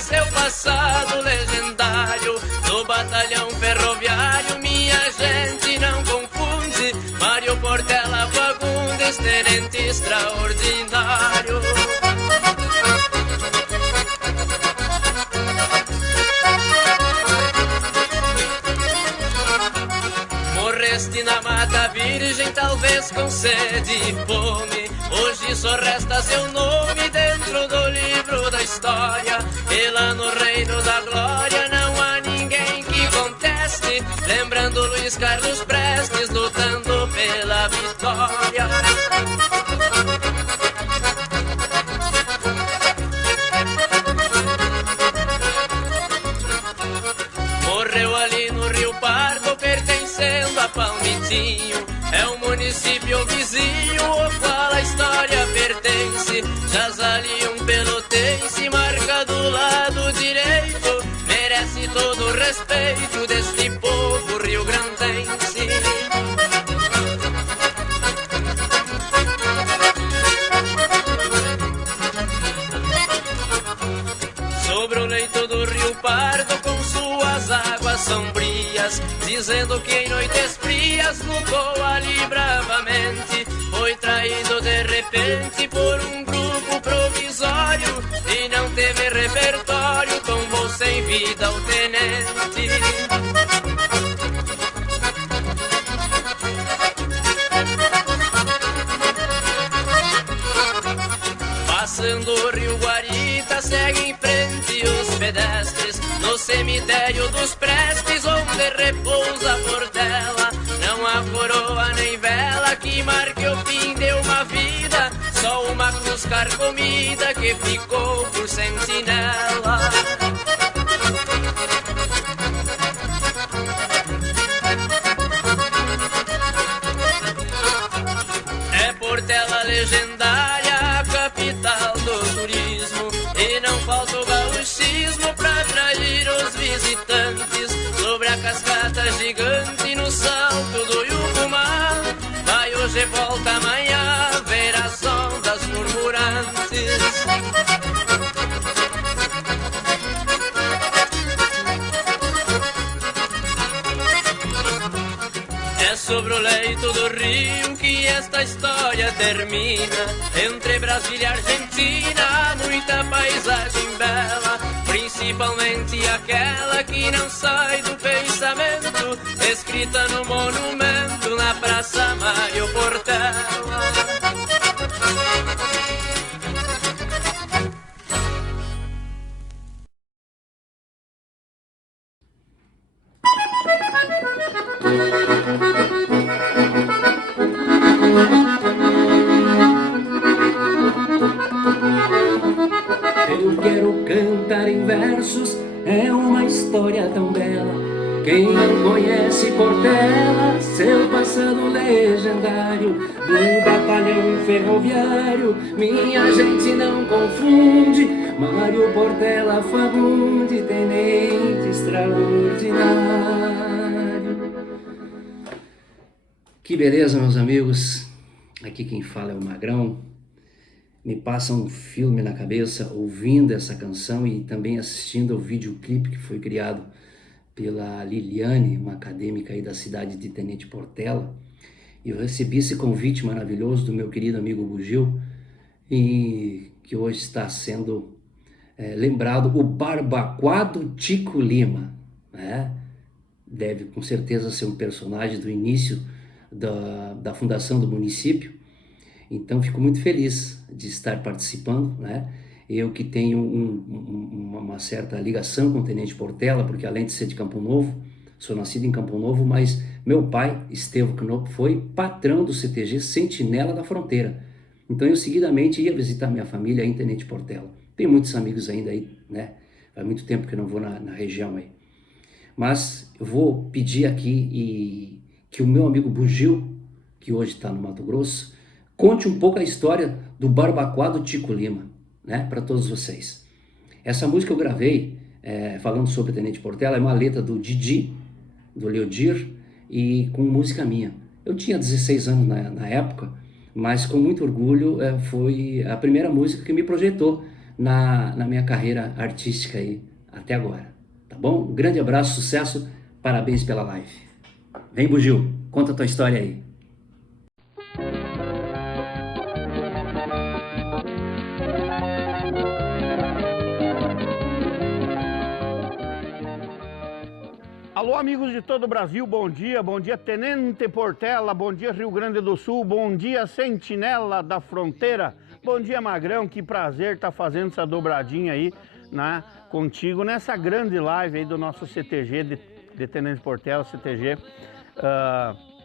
seu passado legendário. No batalhão ferroviário minha gente não confunde, Mário Portela Fagundes, tenente extraordinário. Morreste na Mata Virgem, talvez com sede e fome. Hoje só resta seu nome dentro do livro da história. E lá no reino da glória não há ninguém que conteste, lembrando Luiz Carlos Prestes lutando pela vitória. Morreu ali no Rio Pardo, pertencendo a Palmitinho. É um município vizinho ao qual a história pertence. Jaz ali um pelotense, marca do lado direito, merece todo o respeito deste povo rio-grandense. Sobre o leito do Rio Pardo, com suas águas sombrias, dizendo que em noites frias lutou ali bravamente. Foi traído de repente por um grupo provisório e não teve repertório, tombou sem vida o tenente. Passando o Rio Guarita, segue em frente os pedestres, no cemitério dos Prestes, onde repousa a Portela. Não há coroa nem vela que marque o fim de uma vida, só uma cruz carcomida que ficou por sentinela. É Portela legendária, a capital do turismo, e não falta o gauchismo pra atrair os visitantes. Sobre a cascata gigante no salto do Yucumã, vai hoje volta amanhã ver as ondas murmurantes. É sobre o leito do rio que esta história termina. Entre Brasília e Argentina há muita paisagem bela, principalmente aquela que não sai do pensamento, escrita no monumento na Praça Mário Portela. Eu quero cantar em versos, é uma história tão bela. Quem não conhece Portela, seu passado legendário, do batalhão ferroviário, minha gente não confunde, Mário Portela Fagundes, tenente extraordinário. Que beleza, meus amigos. Aqui quem fala é o Magrão. Me passa um filme na cabeça ouvindo essa canção e também assistindo ao videoclipe que foi criado pela Liliane, uma acadêmica aí da cidade de Tenente Portela. E eu recebi esse convite maravilhoso do meu querido amigo Bugio, e que hoje está sendo lembrado o Barbacoado Tico Lima, né? Deve com certeza ser um personagem do início da fundação do município. Então fico muito feliz de estar participando, né? Eu que tenho uma certa ligação com o Tenente Portela, porque além de ser de Campo Novo, sou nascido em Campo Novo, mas meu pai, Estevão Knopp, foi patrão do CTG Sentinela da Fronteira. Então eu seguidamente ia visitar minha família aí em Tenente Portela. Tenho muitos amigos ainda aí, né? Faz muito tempo que eu não vou na região aí. Mas eu vou pedir aqui que o meu amigo Bugio, que hoje está no Mato Grosso, conte um pouco a história do Barbacoado Tico Lima, né, para todos vocês. Essa música eu gravei falando sobre Tenente Portela, é uma letra do Didi, do Leodir, e com música minha. Eu tinha 16 anos na época, mas com muito orgulho foi a primeira música que me projetou na minha carreira artística aí até agora, tá bom? Um grande abraço, sucesso, parabéns pela live. Vem, Bugio, conta a tua história aí. Alô, amigos de todo o Brasil, bom dia Tenente Portela, bom dia Rio Grande do Sul, bom dia Sentinela da Fronteira, bom dia Magrão, que prazer estar fazendo essa dobradinha aí, né, contigo nessa grande live aí do nosso CTG de Tenente Portela, CTG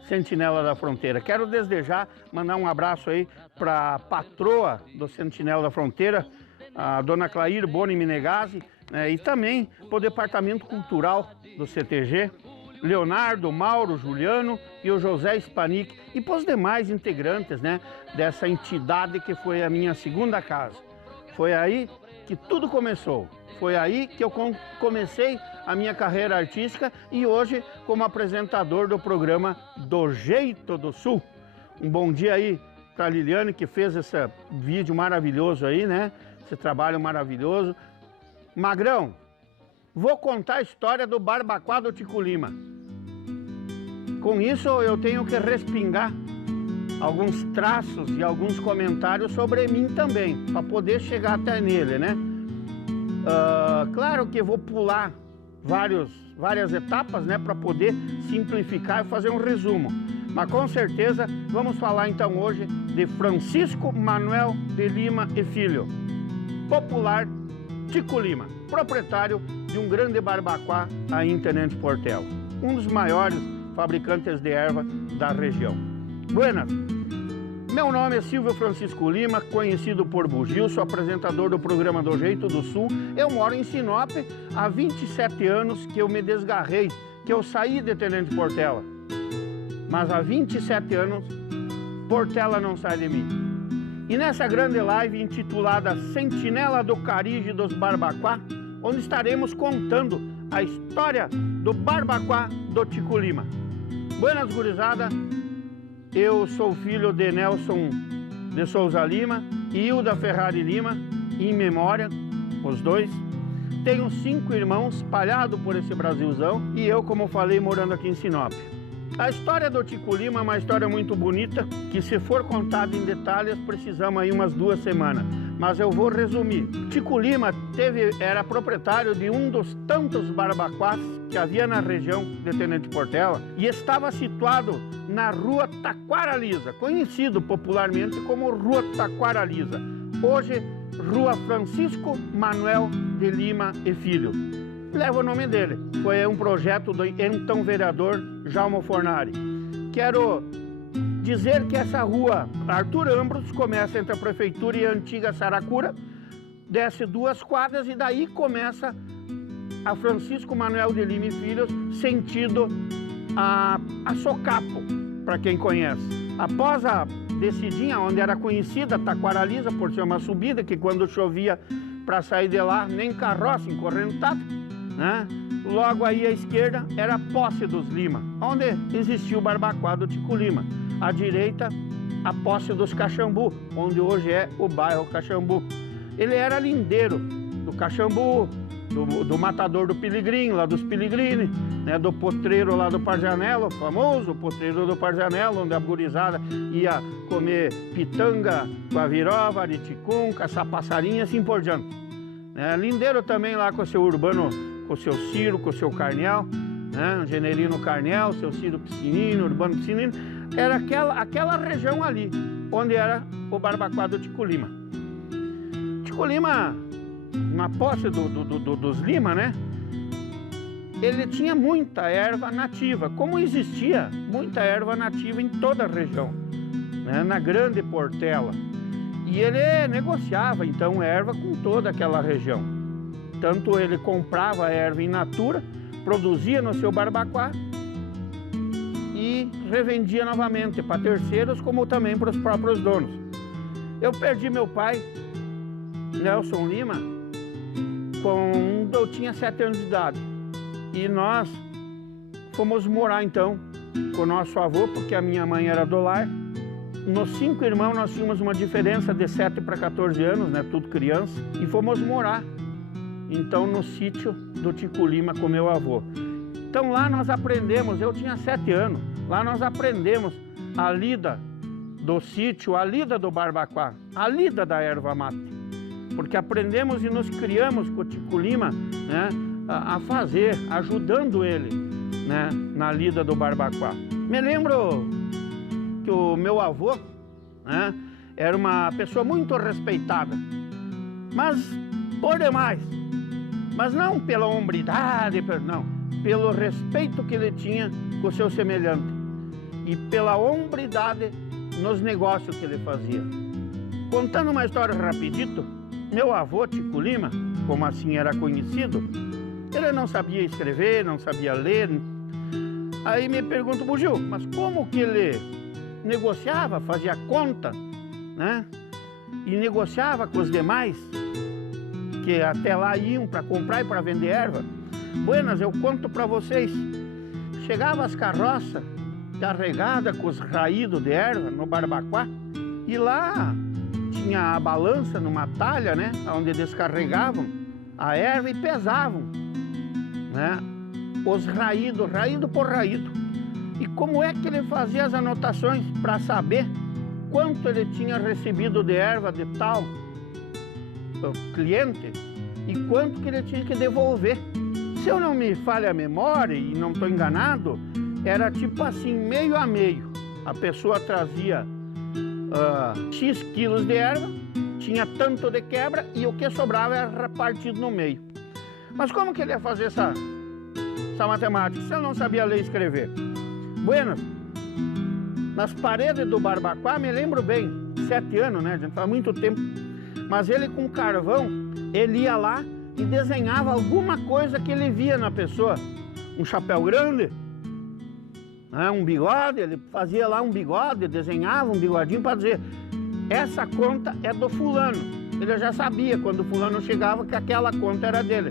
Sentinela da Fronteira. Quero desde já mandar um abraço aí para a patroa do Sentinela da Fronteira, a dona Clair Boni Menegazzi, e também para o Departamento Cultural do CTG, Leonardo, Mauro, Juliano e o José Spanik, e para os demais integrantes, né, dessa entidade que foi a minha segunda casa. Foi aí que tudo começou, foi aí que eu comecei a minha carreira artística e hoje como apresentador do programa Do Jeito do Sul. Um bom dia aí para a Liliane, que fez esse vídeo maravilhoso aí, né, esse trabalho maravilhoso. Magrão, vou contar a história do Barbacoa do Tico Lima. Com isso eu tenho que respingar alguns traços e alguns comentários sobre mim também, para poder chegar até nele, né? Claro que eu vou pular várias etapas, né, para poder simplificar e fazer um resumo. Mas com certeza vamos falar então hoje de Francisco Manuel de Lima e Filho, popular Tico Lima, proprietário de um grande barbacoa aí em Tenente Portela, um dos maiores fabricantes de erva da região. Buenas, meu nome é Silvio Francisco Lima, conhecido por Bugio, sou apresentador do programa Do Jeito do Sul. Eu moro em Sinop há 27 anos que eu me desgarrei, que eu saí de Tenente Portela. Mas há 27 anos, Portela não sai de mim. E nessa grande live intitulada Sentinela do Carige dos Barbacoa, onde estaremos contando a história do Barbacoa do Tico Lima. Buenas, gurizada, eu sou filho de Nelson de Souza Lima e Hilda Ferrari Lima, em memória, os dois. Tenho 5 irmãos espalhados por esse Brasilzão e eu, como falei, morando aqui em Sinop. A história do Tico Lima é uma história muito bonita, que se for contada em detalhes, precisamos aí umas 2 semanas. Mas eu vou resumir. Tico Lima era proprietário de um dos tantos barbacoás que havia na região de Tenente Portela e estava situado na Rua Taquaralisa, conhecido popularmente como Rua Taquaralisa. Hoje, Rua Francisco Manuel de Lima e Filho. Leva o nome dele. Foi um projeto do então vereador Jaume Fornari. Quero dizer que essa rua Arthur Ambros começa entre a prefeitura e a antiga Saracura, desce 2 quadras e daí começa a Francisco Manuel de Lima e Filhos, sentido a Socapo, para quem conhece. Após a descidinha, onde era conhecida Taquaralisa, por ser uma subida que quando chovia para sair de lá, nem carroça encorrentada, né? Logo aí à esquerda era a Posse dos Lima, onde existia o barbacoa do Tico Lima. À direita, a Posse dos Caxambu, onde hoje é o bairro Caxambu. Ele era lindeiro do Caxambu, do matador do Piligrim, lá dos Piligrini, né, do potreiro lá do Parjanelo, famoso potreiro do Parjanelo, onde a gurizada ia comer pitanga, guavirova, ariticum, caçar passarinho, assim por diante. Lindeiro também lá com o seu Urbano, com o seu Ciro, com o seu Carnel, né, Generino Carnel, seu Ciro Piscinino, Urbano Piscinino. Era aquela região ali, onde era o barbacoa do Tico Lima. Tico Lima, na posse dos Lima, né? Ele tinha muita erva nativa, como existia muita erva nativa em toda a região, né, na Grande Portela. E ele negociava, então, erva com toda aquela região. Tanto ele comprava a erva in natura, produzia no seu barbacoa e revendia novamente para terceiros, como também para os próprios donos. Eu perdi meu pai, Nelson Lima, quando eu tinha 7 anos de idade. E nós fomos morar então com o nosso avô, porque a minha mãe era do lar, Nos 5 irmãos nós tínhamos uma diferença de 7 para 14 anos, né? Tudo criança. E fomos morar, então, no sítio do Tico Lima com meu avô. Então lá nós aprendemos, eu tinha 7 anos, lá nós aprendemos a lida do sítio, a lida do barbacoa, a lida da erva mate. Porque aprendemos e nos criamos com o Tico Lima, né, a fazer, ajudando ele, né, na lida do barbacoa. Me lembro que o meu avô, né, era uma pessoa muito respeitada, mas por demais. Mas não pela hombridade, não, pelo respeito que ele tinha com o seu semelhante e pela hombridade nos negócios que ele fazia. Contando uma história rapidito, meu avô Tico Lima, como assim era conhecido, ele não sabia escrever, não sabia ler. Aí me pergunto, Bugio, mas como que ele negociava, fazia conta, né? E negociava com os demais que até lá iam para comprar e para vender erva? Buenas, eu conto para vocês. Chegava as carroças carregadas com os raídos de erva no barbacoa e lá tinha a balança numa talha, né? Onde descarregavam a erva e pesavam, né? Os raídos, raído por raído. E como é que ele fazia as anotações para saber quanto ele tinha recebido de erva de tal cliente e quanto que ele tinha que devolver? Se eu não me falha a memória e não estou enganado, era tipo assim, meio a meio. A pessoa trazia X quilos de erva, tinha tanto de quebra e o que sobrava era repartido no meio. Mas como que ele ia fazer essa matemática se ele não sabia ler e escrever? Buenas, nas paredes do barbacoa, me lembro bem, 7 anos, né, gente, faz muito tempo, mas ele com carvão, ele ia lá e desenhava alguma coisa que ele via na pessoa. Um chapéu grande, né, um bigode, ele fazia lá um bigode, desenhava um bigodinho para dizer, essa conta é do fulano. Ele já sabia quando o fulano chegava que aquela conta era dele.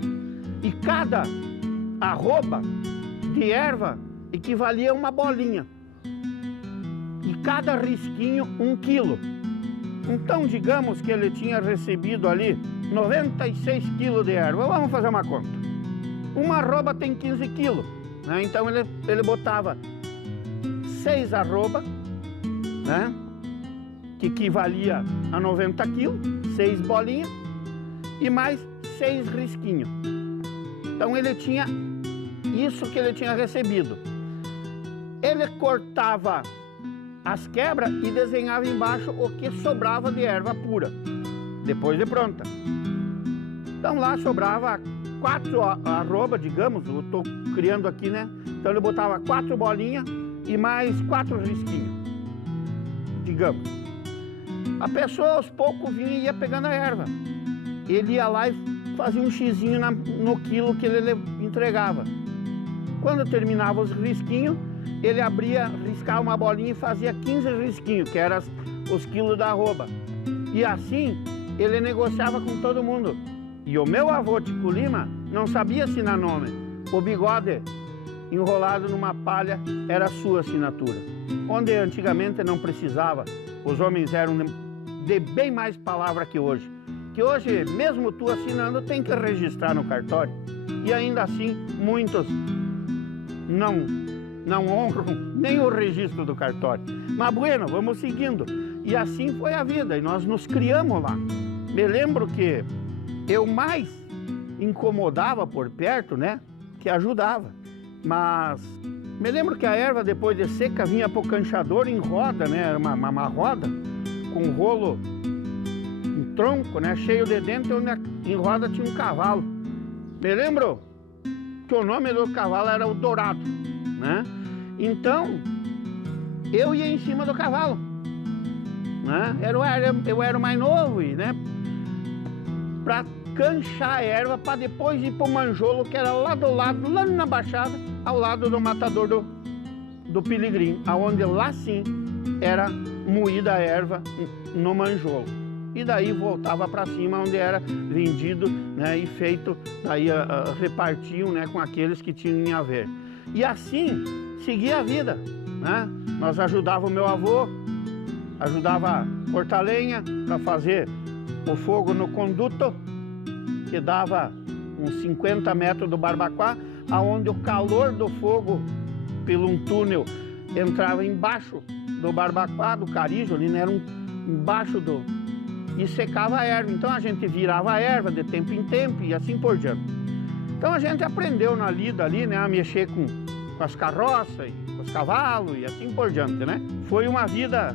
E cada arroba de erva equivalia a uma bolinha. E cada risquinho 1 quilo. Então digamos que ele tinha recebido ali 96 quilos de erva. Vamos fazer uma conta. Uma arroba tem 15 quilos, né? Então ele botava 6 arroba, né? Que equivalia a 90 quilos, 6 bolinhas e mais 6 risquinhos. Então ele tinha isso que ele tinha recebido. Ele cortava as quebras e desenhava embaixo o que sobrava de erva pura, depois de pronta. Então lá sobrava 4 arroba, digamos, eu estou criando aqui, né? Então ele botava 4 bolinhas e mais 4 risquinhos, digamos. A pessoa aos poucos vinha e ia pegando a erva. Ele ia lá e fazia um xizinho no quilo que ele entregava. Quando terminava os risquinhos, ele abria, riscava uma bolinha e fazia 15 risquinhos, que eram os quilos da arroba. E assim, ele negociava com todo mundo. E o meu avô Tico Lima não sabia assinar nome. O bigode enrolado numa palha era a sua assinatura. Onde antigamente não precisava, os homens eram de bem mais palavra que hoje. Que hoje, mesmo tu assinando, tem que registrar no cartório. E ainda assim, muitos não honram nem o registro do cartório. Mas bueno, vamos seguindo. E assim foi a vida, e nós nos criamos lá. Me lembro que eu mais incomodava por perto, né, que ajudava. Mas me lembro que a erva, depois de seca, vinha pro canchador em roda, né, era uma roda com um rolo, um tronco, né, cheio de dentro, onde em roda tinha um cavalo. Me lembro que o nome do cavalo era o Dourado, né? Então, eu ia em cima do cavalo, né? Eu era o mais novo, né? Para canchar a erva, para depois ir para o manjolo, que era lá do lado, lá na baixada, ao lado do matador do Piligrim, aonde lá sim era moída a erva no manjolo. E daí voltava para cima, onde era vendido, né, e feito, daí repartiam, né, com aqueles que tinham a ver. E assim seguia a vida, né? Nós ajudávamos o meu avô, ajudava a cortar lenha para fazer o fogo no conduto, que dava uns 50 metros do Barbacoa, aonde o calor do fogo, pelo um túnel, entrava embaixo do Barbacoa, do Carijo, ali, né? Era embaixo do... e secava a erva. Então a gente virava a erva de tempo em tempo e assim por diante. Então a gente aprendeu na lida ali, né, a mexer com as carroças, com os cavalos e assim por diante, né? Foi uma vida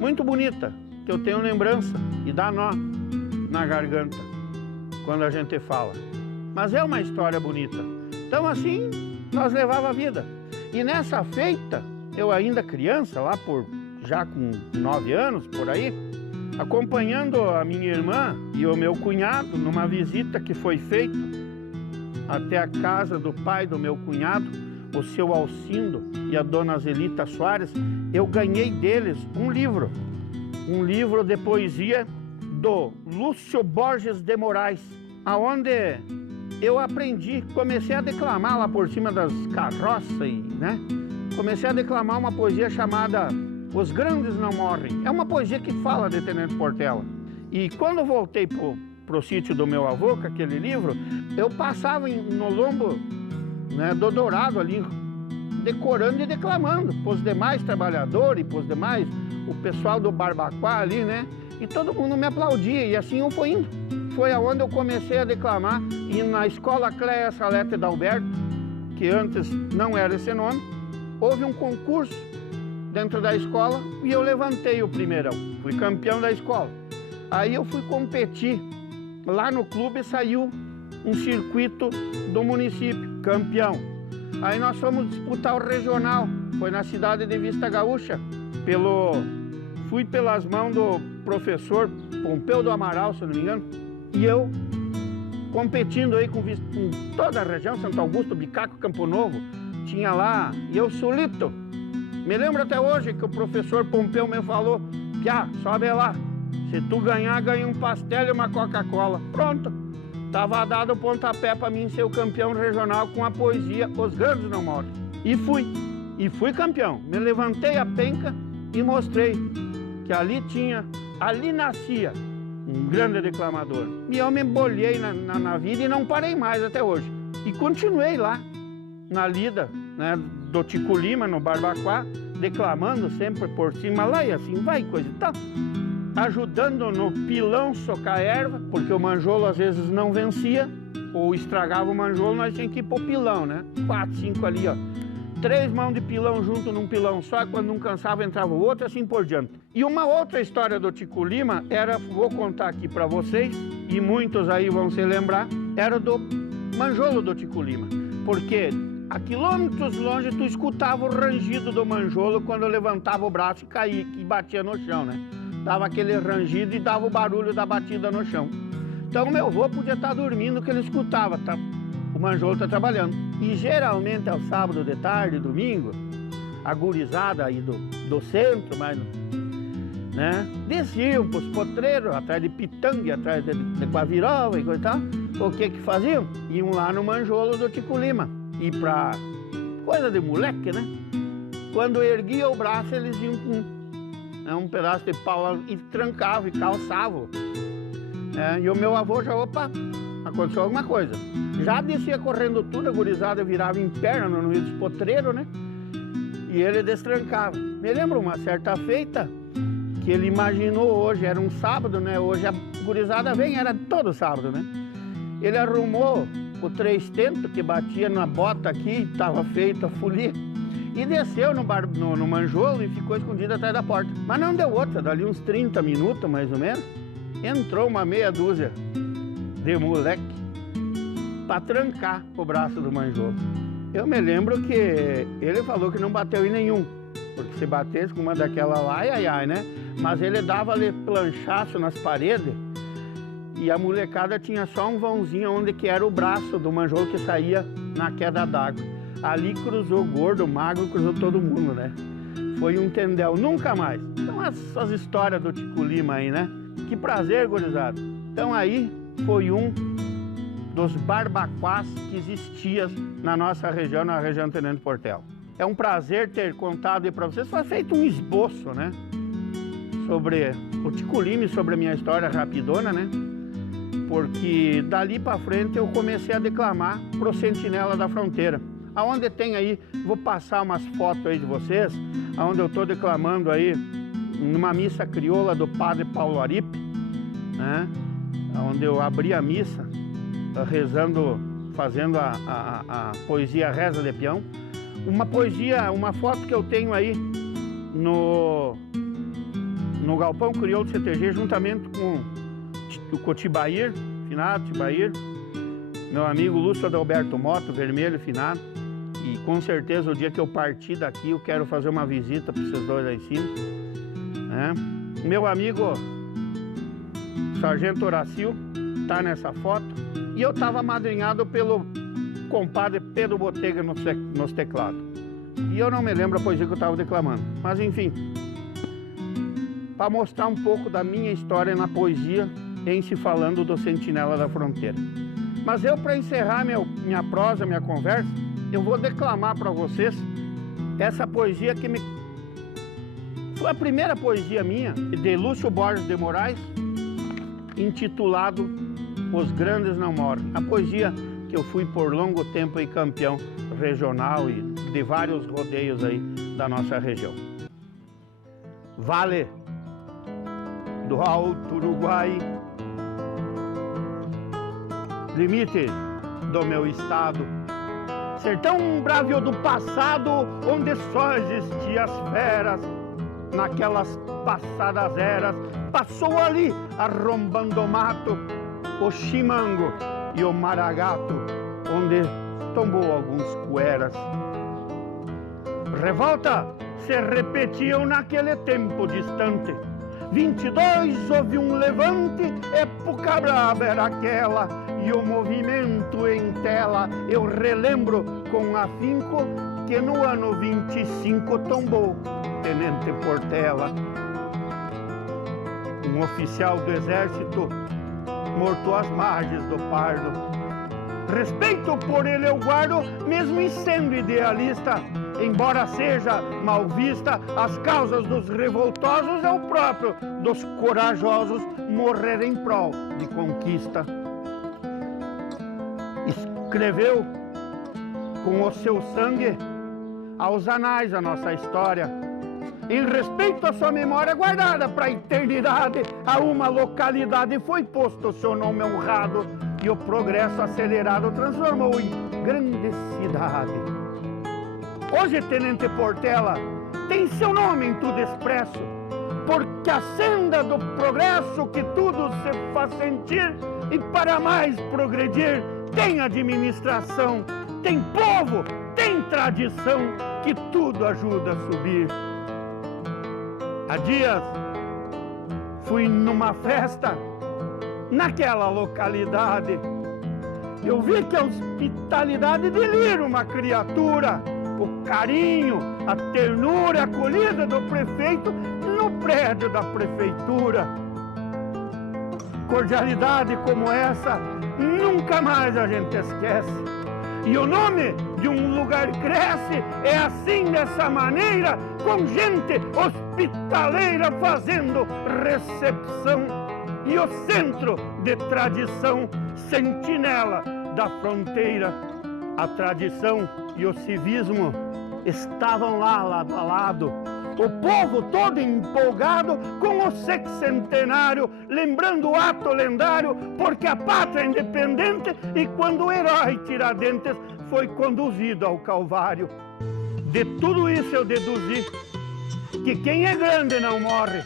muito bonita, que eu tenho lembrança e dá nó na garganta quando a gente fala. Mas é uma história bonita. Então assim nós levava a vida. E nessa feita, eu ainda criança, lá já com 9 anos, por aí, acompanhando a minha irmã e o meu cunhado numa visita que foi feita até a casa do pai do meu cunhado, o seu Alcindo e a dona Zelita Soares, eu ganhei deles um livro de poesia do Lúcio Borges de Moraes, aonde eu aprendi, comecei a declamar lá por cima das carroças, né? Comecei a declamar uma poesia chamada Os Grandes Não Morrem. É uma poesia que fala de Tenente Portela. E quando eu voltei pro sítio do meu avô, com aquele livro, eu passava no lombo, né, do Dourado ali, decorando e declamando para os demais trabalhadores, para os demais, o pessoal do Barbacoa ali, né? E todo mundo me aplaudia, e assim eu fui indo. Foi aonde eu comecei a declamar, e na escola Cléia Salete Dalberto, que antes não era esse nome, houve um concurso dentro da escola e eu levantei o primeirão, fui campeão da escola. Aí eu fui competir lá no clube, saiu um circuito do município, campeão. Aí nós fomos disputar o regional, foi na cidade de Vista Gaúcha, fui pelas mãos do professor Pompeu do Amaral, se não me engano, e eu competindo aí com toda a região, Santo Augusto, Bicaco, Campo Novo, tinha lá, e eu solito. Me lembro até hoje que o professor Pompeu me falou, Piá, sobe lá, se tu ganhar, ganha um pastel e uma Coca-Cola. Pronto, tava dado o pontapé para mim ser o campeão regional com a poesia Os Grandes Não Morrem. E fui campeão. Me levantei a penca e mostrei que ali nascia um grande declamador. E eu me embolhei na vida e não parei mais até hoje. E continuei lá, na lida, né, do Tico Lima, no Barbacoa, declamando sempre por cima lá e assim vai, coisa e tal. Ajudando no pilão socar erva, porque o manjolo às vezes não vencia, ou estragava o manjolo, nós tínhamos que ir pro pilão, né? 4, 5 ali, ó. 3 mãos de pilão junto num pilão só, quando um cansava entrava o outro, assim por diante. E uma outra história do Tico Lima vou contar aqui para vocês, e muitos aí vão se lembrar, era do manjolo do Tico Lima. Porque a quilômetros longe tu escutava o rangido do manjolo quando eu levantava o braço e caía, e batia no chão, né? Dava aquele rangido e dava o barulho da batida no chão. Então meu avô podia estar dormindo que ele escutava, o manjolo está trabalhando. E geralmente ao sábado de tarde, domingo, a gurizada aí do centro, né, desciam para os potreiros, atrás de pitanga, atrás de guavirova e coisa e tal. O que faziam? Iam lá no manjolo do Tico Lima. E pra coisa de moleque, né? Quando erguia o braço, eles iam com um pedaço de pau lá e trancavam e calçavam. E o meu avô já, opa, aconteceu alguma coisa. Já descia correndo tudo, a gurizada virava em perna no meio dos potreiros, né? E ele destrancava. Me lembro uma certa feita que ele imaginou hoje, era um sábado, né? Hoje a gurizada vem, era todo sábado, né? Ele arrumou o 3 tentos que batia na bota aqui, estava feito a folia, e desceu no manjolo e ficou escondido atrás da porta. Mas não deu outra, dali uns 30 minutos mais ou menos, entrou uma meia dúzia de moleque para trancar o braço do manjolo. Eu me lembro que ele falou que não bateu em nenhum, porque se batesse com uma daquela lá, ai, né? Mas ele dava-lhe planchaço nas paredes e a molecada tinha só um vãozinho onde que era o braço do manjolo que saía na queda d'água. Ali cruzou gordo, magro, cruzou todo mundo, né? Foi um tendel, nunca mais. Então essas histórias do Tico Lima aí, né? Que prazer, gurizada. Então aí foi um dos barbacoás que existia na nossa região, na região do Tenente Portela. É um prazer ter contado aí para vocês, foi feito um esboço, né? sobre o Ticulime, sobre a minha história rapidona, né? Porque dali para frente eu comecei a declamar pro Sentinela da Fronteira. Aonde tem aí, vou passar umas fotos aí de vocês, aonde eu tô declamando aí numa missa crioula do Padre Paulo Aripe, né? Onde eu abri a missa rezando, fazendo a poesia Reza de Peão. Uma poesia, uma foto que eu tenho aí no Galpão Crioulo do CTG, juntamente com o Tibair, finado Tibair, meu amigo Lúcio Adalberto Mota, vermelho, finado. E com certeza o dia que eu partir daqui eu quero fazer uma visita para vocês dois lá em cima, né? Meu amigo Sargento Horácio tá nessa foto, e eu estava amadrinhado pelo compadre Pedro Botega nos teclados. E eu não me lembro a poesia que eu estava declamando, mas enfim, para mostrar um pouco da minha história na poesia em se falando do Sentinela da Fronteira. Mas eu, para encerrar minha prosa, minha conversa, eu vou declamar para vocês essa poesia que foi a primeira poesia minha, de Lúcio Borges de Moraes, intitulado Os Grandes Não Morrem. A poesia que eu fui por longo tempo campeão regional e de vários rodeios aí da nossa região. Vale do Alto Uruguai, limite do meu estado, sertão bravio do passado, onde só existiam as feras. Naquelas passadas eras, passou ali, arrombando o mato, o chimango e o maragato, onde tombou alguns cueras. Revolta se repetiam naquele tempo distante. 22 houve um levante, época brava era aquela, e o movimento em tela eu relembro com afinco que no ano 25 tombou Tenente Portela, um oficial do exército morto às margens do Pardo. Respeito por ele eu guardo, mesmo em sendo idealista, embora seja mal vista, as causas dos revoltosos é o próprio dos corajosos morrer em prol de conquista. Escreveu com o seu sangue aos anais a nossa história, em respeito à sua memória guardada para a eternidade. A uma localidade foi posto o seu nome honrado, e o progresso acelerado transformou em grande cidade. Hoje Tenente Portela tem seu nome em tudo expresso, porque a senda do progresso que tudo se faz sentir, e para mais progredir tem administração, tem povo, tem tradição, que tudo ajuda a subir. Há dias fui numa festa naquela localidade. Eu vi que a hospitalidade delira uma criatura, o carinho, a ternura, a acolhida do prefeito no prédio da prefeitura. Cordialidade como essa nunca mais a gente esquece. E o nome de um lugar cresce, é assim, dessa maneira, com gente hospitaleira fazendo recepção. E o centro de tradição, Sentinela da Fronteira. A tradição e o civismo estavam lá, lado a lado. O povo todo empolgado com o sexcentenário, lembrando o ato lendário, porque a pátria é independente, e quando o herói Tiradentes foi conduzido ao Calvário. De tudo isso eu deduzi que quem é grande não morre.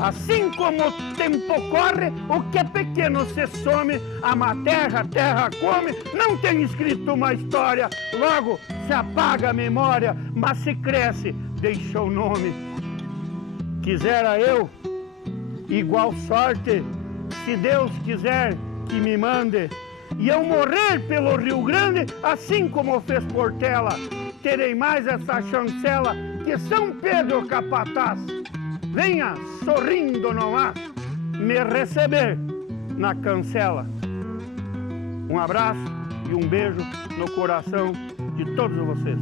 Assim como o tempo corre, o que é pequeno se some, a terra come, não tem escrito uma história, logo se apaga a memória, mas se cresce, deixa o nome. Quisera eu igual sorte, se Deus quiser que me mande, e eu morrer pelo Rio Grande, assim como fez Portela, terei mais essa chancela que São Pedro Capataz. Venha sorrindo nomás me receber na cancela. Um abraço e um beijo no coração de todos vocês.